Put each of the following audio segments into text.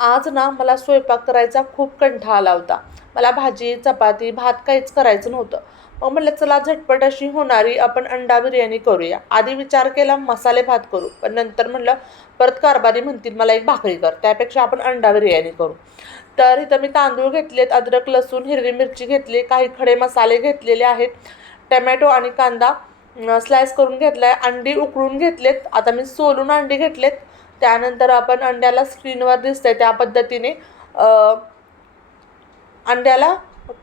आज ना मला स्वयंपाक करायचा खूप कंठा आला होता. मला भाजी चपाती भात काहीच करायचं नव्हतं. मग म्हटलं चला झटपट अशी होणारी आपण अंडा बिर्याणी करूया. आधी विचार केला मसाले भात करू. पण नंतर म्हटलं परत कारभारी म्हणतील मला एक भाकरी कर. त्यापेक्षा आपण अंडा बिर्याणी करू. तर इथं मी तांदूळ घेतलेत अद्रक लसूण हिरवी मिरची घेतली काही खडे मसाले घेतलेले आहेत. टमॅटो आणि कांदा स्लाइस करून घेतला आहे अंडी उकळून घेतलेत. आता मी सोलून अंडी घेतलेत. त्यानंतर आपण अंड्याला स्क्रीनवर दिसतंय त्या पद्धतीने अंड्याला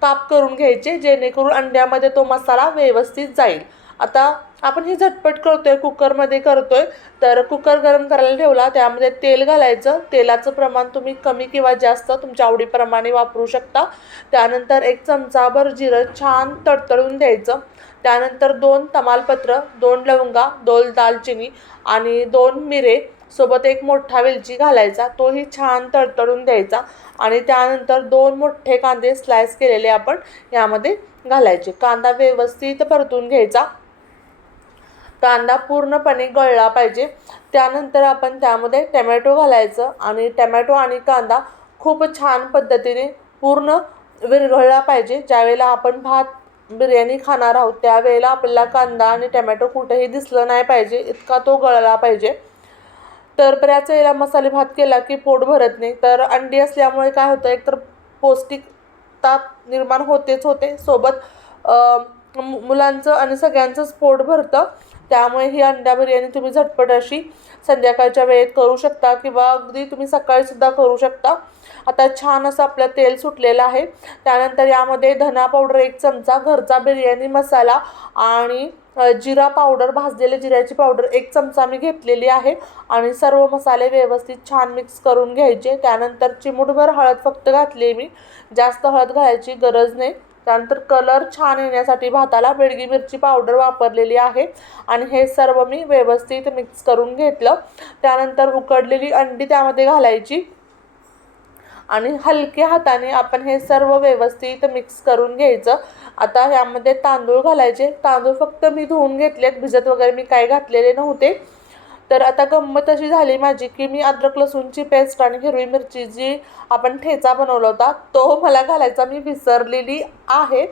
काप करून घ्यायचे जेणेकरून अंड्यामध्ये तो मसाला व्यवस्थित जाईल. आता आपण हे झटपट करतोय कुकरमध्ये करतोय. तर कुकर गरम करायला ठेवला त्यामध्ये तेल घालायचं. तेलाचं प्रमाण तुम्ही कमी किंवा जास्त तुमच्या आवडीप्रमाणे वापरू शकता. त्यानंतर एक चमचाभर जिरं छान तडतडून द्यायचं त्यानंतर दोन तमालपत्र दोन लवंगा दोन दालचिनी आणि दोन मिरे सोबत एक मोठा वेलची घालायचा. तोही छान तडतडून द्यायचा आणि त्यानंतर दोन मोठे कांदे स्लाइस केलेले आपण यामध्ये घालायचे. कांदा व्यवस्थित परतून घ्यायचा. कांदा पूर्णपणे गळला पाहिजे. त्यानंतर आपण त्यामध्ये टमॅटो घालायचं आणि टमॅटो आणि कांदा खूप छान पद्धतीने पूर्ण विरघळला पाहिजे. ज्यावेळेला आपण भात बिर्याणी खाणार आहोत त्यावेळेला आपल्याला कांदा आणि टमॅटो कुठेही दिसलं नाही पाहिजे इतका तो गळला पाहिजे. तर बऱ्याच वेळेला मसाले भात केला की पोट भरत नाही. तर अंडी असल्यामुळे काय होतं एकतर पौष्टिकता निर्माण होतेच होते. सोबत मु- मुलांचं आणि सगळ्यांचंच पोट भरतं. त्यामुळे ही अंडा बिर्याणी तुम्ही झटपट अशी संध्याकाळच्या वेळेत करू शकता किंवा अगदी तुम्ही सकाळीसुद्धा करू शकता. आता छान असं आपलं तेल सुटलेलं आहे. त्यानंतर यामध्ये धना पावडर एक चमचा घरचा बिर्याणी मसाला आणि जिरा पावडर भाजलेले जिऱ्याची पावडर एक चमचा मी घेतलेली आहे आणि सर्व मसाले व्यवस्थित छान मिक्स करून घ्यायचे. त्यानंतर चिमूटभर हळद फक्त घातली मी. जास्त हळद घालायची गरज नाही. त्यानंतर कलर छान येण्यासाठी भाताला बेडगी मिरची पावडर वापरलेली आहे. आणि हे सर्व मी व्यवस्थित मिक्स करून घेतलं. त्यानंतर उकडलेली अंडी त्यामध्ये घालायची. आणि हलक्या हाताने आपण हे सर्व व्यवस्थित मिक्स करून घ्यायचं. आता ह्यामध्ये तांदूळ घालायचे. तांदूळ फक्त मी धुवून घेतलेत. भिजत वगैरे मी काय घातलेले नव्हते. तर आता गंमत अशी झाली माझी की मी अद्रक लसूणची पेस्ट आणि हिरवी मिरची जी आपण ठेचा बनवला होता तो मला घालायचा मी विसरलेली आहे.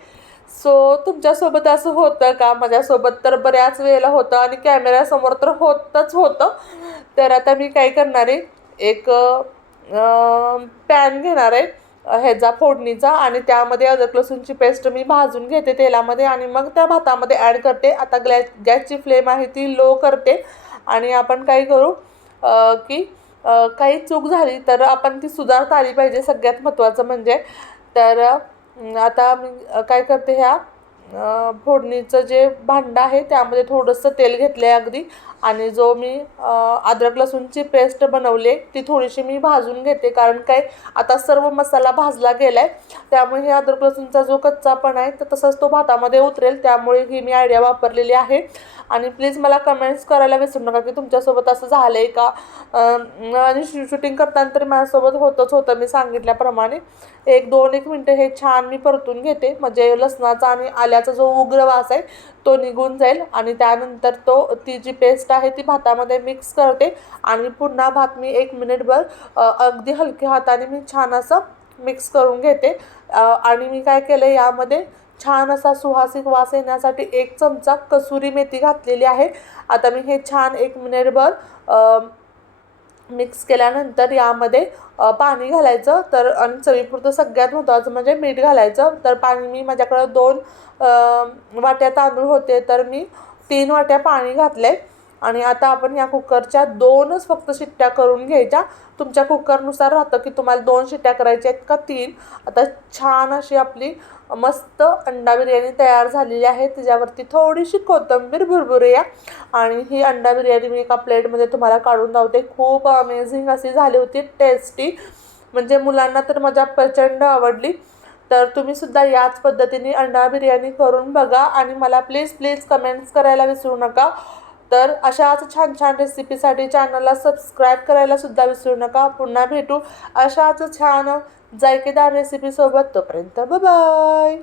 सो तुमच्यासोबत असं होतं का? माझ्यासोबत तर बऱ्याच वेळेला होतं आणि कॅमेऱ्यासमोर तर होतच होतं. तर आता मी काय करणार आहे? एक पॅन घेणार आहे ह्याचा फोडणीचा आणि त्यामध्ये अद्रक लसूणची पेस्ट मी भाजून घेते तेलामध्ये आणि मग त्या भातामध्ये ॲड करते. आता ग्लॅ गॅसची फ्लेम आहे ती लो करते. आणि आपण काय करू की काही चूक झाली तर आपण ती सुधारता आली पाहिजे. सगळ्यात महत्त्वाचं म्हणजे तर आता मी काय करते ह्या फोडणीचं जे भांडं आहे त्यामध्ये थोडंसं तेल घेतलं आहे अगदी. आणि जो मी अद्रक लसूणची पेस्ट बनवली आहे ती थोडीशी मी भाजून घेते. कारण काय आता सर्व मसाला भाजला गेला आहे त्यामुळे हे अद्रक लसूणचा जो कच्चापण आहे तर तसंच तो भातामध्ये उतरेल. त्यामुळे ही मी आयडिया वापरलेली आहे. आणि प्लीज मला कमेंट्स करायला विसरू नका की तुमच्यासोबत असं झालं आहे का आणि शूटिंग करताना तरी माझ्यासोबत होतंच होतं मी सांगितल्याप्रमाणे. एक दोन एक मिनटं हे छान मी परतून घेते. म्हणजे लसणाचा आणि आल्याचा जो उग्र वास आहे तो निघून जाईल आणि त्यानंतर तो ती जी पेस्ट आहे ती भातामध्ये मिक्स करते आणि पुन्हा भात मी एक मिनिटभर अगदी हलक्या हाताने मी छान असं मिक्स करून घेते. आणि मी काय केलं यामध्ये छान असा सुहासिक वास येण्यासाठी एक चमचा कसुरी मेथी घातलेली आहे. आता मी हे छान एक मिनिटभर मिक्स केल्यानंतर यामध्ये पाणी घालायचं. तर आणि चवीपुरतं सगळ्यात महत्त्वाचं म्हणजे मीठ घालायचं. तर पाणी मी माझ्याकडं दोन वाट्या तांदूळ होते. तर मी तीन वाट्या पाणी घातले. आणि आता आपण या कुकरच्या दोनच फक्त शिट्ट्या करून घ्यायच्या. तुमच्या कुकरनुसार राहतं की तुम्हाला दोन शिट्ट्या करायच्या आहेत का तीन? आता छान अशी आपली मस्त अंडा बिर्याणी तयार झालेली आहे. त्याच्यावरती थोडीशी कोथिंबीर भुरभुरूया. आणि ही अंडा बिर्याणी मी एका प्लेटमध्ये तुम्हाला काढून दावते खूप अमेझिंग अशी झाली होती. टेस्टी म्हणजे मुलांना तर माझ्या प्रचंड आवडली. तर तुम्हीसुद्धा याच पद्धतीने अंडा बिर्याणी करून बघा. आणि मला प्लीज प्लीज कमेंट्स करायला विसरू नका. तर अशाच छान छान रेसिपीसाठी चॅनलला सबस्क्राईब करायला सुद्धा विसरू नका. पुन्हा भेटू अशाच छान जायकेदार रेसिपीसोबत तोपर्यंत बाय